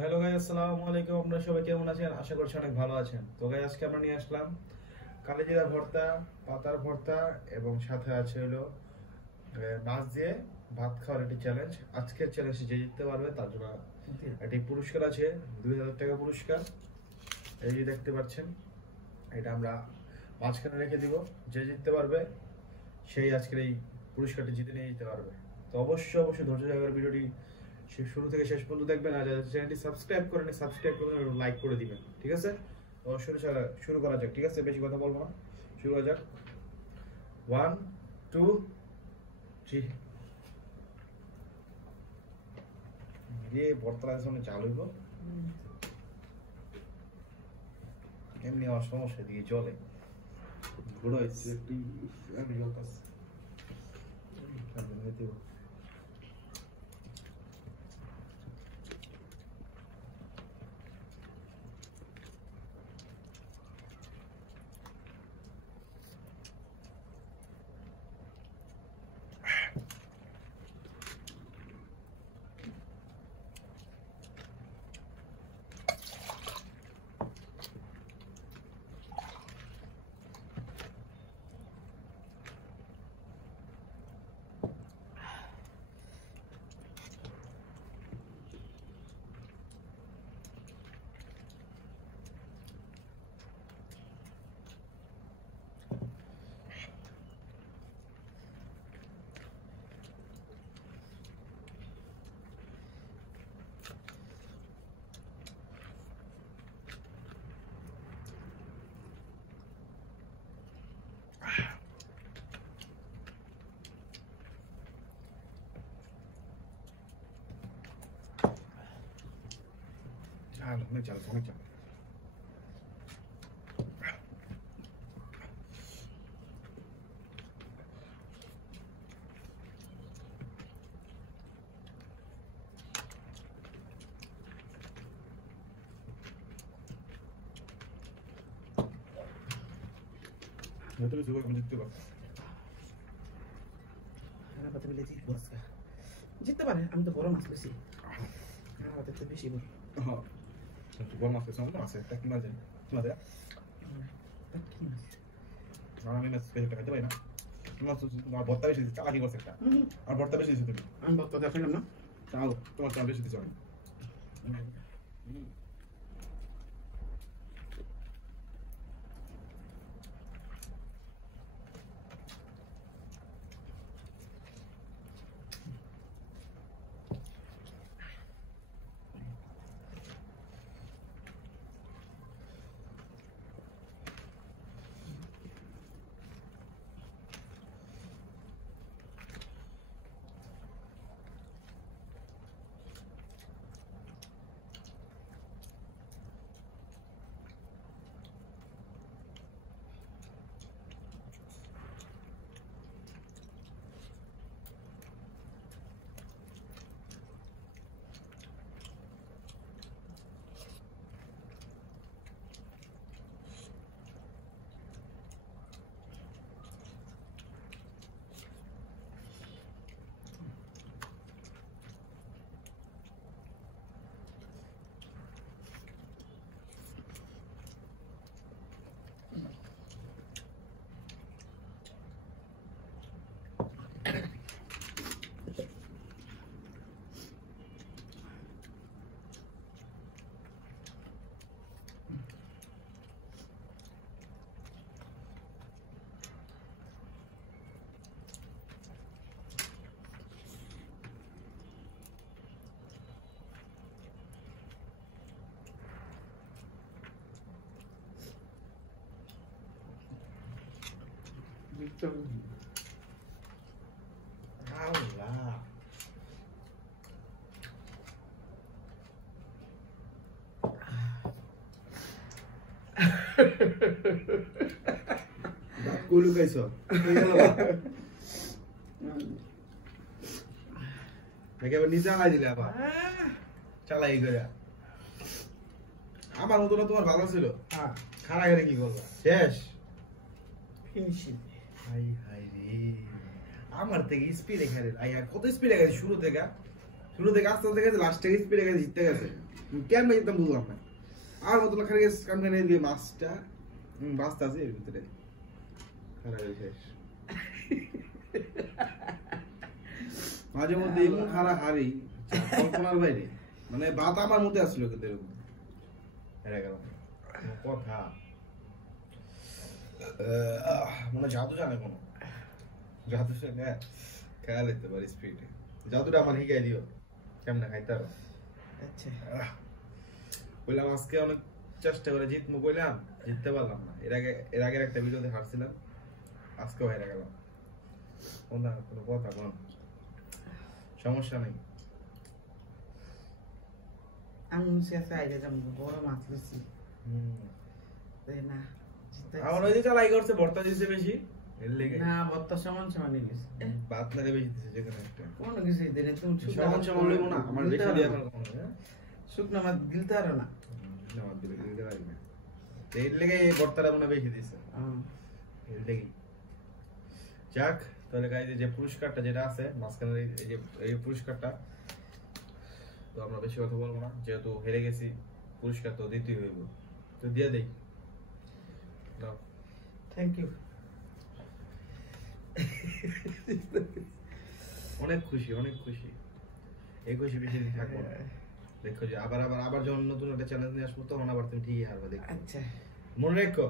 Hello guys, আসসালামু আলাইকুম। আপনারা সবাই কেমন আছেন? আশা করছি অনেক ভালো আছেন। তো গাইস, আজকে আমরা নিয়ে আসলাম কালিজিরা ভর্তা, পাতার ভর্তা এবং সাথে আছে হলো মাছ দিয়ে ভাত খাওয়ার একটি চ্যালেঞ্জ। আজকের চ্যালেঞ্জে যে জিততে পারবে তার জন্য একটি পুরস্কার আছে, 2000 টাকা পুরস্কার। এই যে দেখতে পাচ্ছেন, এটা আমরা মাঝখানে রেখে দিব। যে জিততে পারবে সেই আজকের এই পুরস্কারটি জিতে নিয়ে যেতে পারবে। তো অবশ্যই ধৈর্য সহকারে ভিডিওটি শুরু থেকে শেষ পর্যন্ত দেখবেন। আর যারা চ্যানেলটি সাবস্ক্রাইব করেন, সাবস্ক্রাইব করে লাইক করে দিবেন, ঠিক আছে? তো শুরু করা যাক, ঠিক আছে? বেশি কথা বলবো না, শুরু করা যাক। 1 2 3। যে বর্তমানে সামনে চালু হইব এমনি আমার সমস্যা দিয়ে চলে গুলো হচ্ছে একটু আমি লোক আছে অনেক চাল অনেক চাল। তুমি সুযোগ আমি জিততে পারবো। জিততে পারে, আমি তো বড় মাছ পেয়েছি। বেশি বড় বড় মাছ পেয়েছি আছে একটা কি মাছ জানি তোমাদের আমি মাছ পেয়ে খাইতে পারি না। তোমার ভর্তা বেশি দিচ্ছে, চালাকি করছে একটা। আর ভর্তা বেশি দিচ্ছে তুমি। আমি ভর্তা দেখালাম না, চাও তোমার চাল বেশি দিচ্ছে আমি। আল্লাহ কুলু খাইছো একেবারে নিচে আলাই দিলে আবার চালাই করে। আমার মতো তোমার ভালো ছিল, খানা খেলে কি করবো? শেষ ফিনিশিং। হাই হাই রে, আমার থেকে স্পিডে খেলে কত স্পিডে গেছে শুরু থেকে। শুরু থেকে আস্তে আস্তে গেছে, লাস্টে স্পিডে গেছে, জিততে গেছে। কেমন জিততাম বুঝলাম না। আর মতো না খালি কামখানে দিয়ে মাছটা বাঁচতে আছে এর ভিতরে খারাপ শেষ। মাঝে মধ্যে এমন খারা হারি কল্পনার বাইরে, মানে বাত আমার মধ্যে আসছিল কিন্তু এরকম হেরে গেলাম কথা মনে জাদু জানে কোনো জাদু সঙ্গে খেয়াল লিখতে পারি স্পিডে, জাদুটা আমার হিগাই দিও কেমনে খাইতে হবে। আচ্ছা বললাম আজকে অনেক চেষ্টা করে জিতবো, বললাম জিততে পারলাম না। এর আগের একটা ভিডিওতে হারছিলাম, আজকেও হেরে গেলাম। কোনো কথা কোন সমস্যা নেই। আমি শেষে আইডিয়া যাবো বড় মাছ লইছি তাই না আমার ওই যে চালাই করছে ভর্তা দিছে বেশি, এর লেগে না ভর্তা সমান সমান নিস বাত না বেশি দিছে যেখানে একটা কোনো কিছু দিলে তুমি সমান সমান লইব না, আমার বেশি দিয়ে ফেল কোন শুকনো মাছ গিলতে পারো না। না দিলে দিতে পারি না, এর লেগে এই ভর্তাটা মনে বেশি দিছে এর লেগে। যাক তাহলে গাইজ যে পুরস্কারটা যেটা আছে মাঝখানে এই যে এই পুরস্কারটা, তো আমরা বেশি কথা বলবো না, যেহেতু হেরে গেছি পুরস্কার তো দিতেই হইব, তো দিয়ে দেই। Thank you. অনেক খুশি অনেক খুশি, এই খুশি বেশি দিন থাকবো না। দেখো যে আবার আবার আবার যখন নতুন একটা চ্যালেঞ্জ নিয়ে আসবো তখন আবার তুমি ঠিকই হারবে, দেখো আচ্ছা মনে রেখো।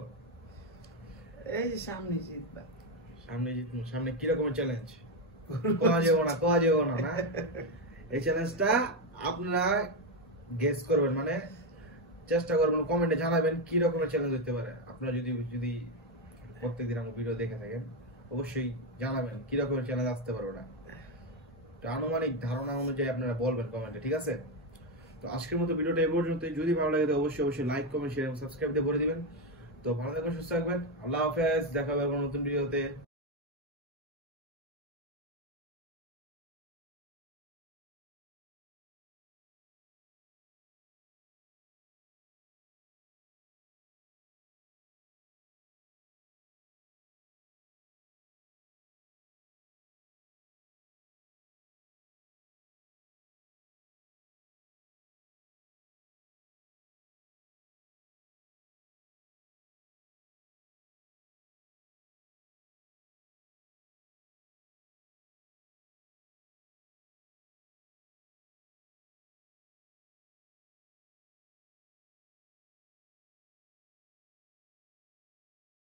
এই যে সামনে জিতবা, সামনে জিতবো, সামনে কি রকমের চ্যালেঞ্জ কোয়া যাবো না না এই চ্যালেঞ্জটা আপনারা গেস করবেন, মানে চেষ্টা করবেন, কমেন্টে জানাবেন কি রকমের চ্যালেঞ্জ হতে পারে। আপনারা যদি প্রত্যেকদিন আমার ভিডিও দেখে থাকেন অবশ্যই জানাবেন কি রকমের চ্যালেঞ্জ আসতে পারে ওটা, তো আনুমানিক ধারণা অনুযায়ী আপনারা বলবেন কমেন্টে, ঠিক আছে? তো আজকের মতো ভিডিওটা এই পর্যন্তই। যদি ভালো লাগে তো অবশ্যই লাইক কমেন্ট শেয়ার এবং সাবস্ক্রাইব দিয়ে ভরে দিবেন। তো ভালো থাকবেন, সুস্থ থাকবেন, আল্লাহ হাফেজ, দেখা হবে আবার নতুন ভিডিওতে।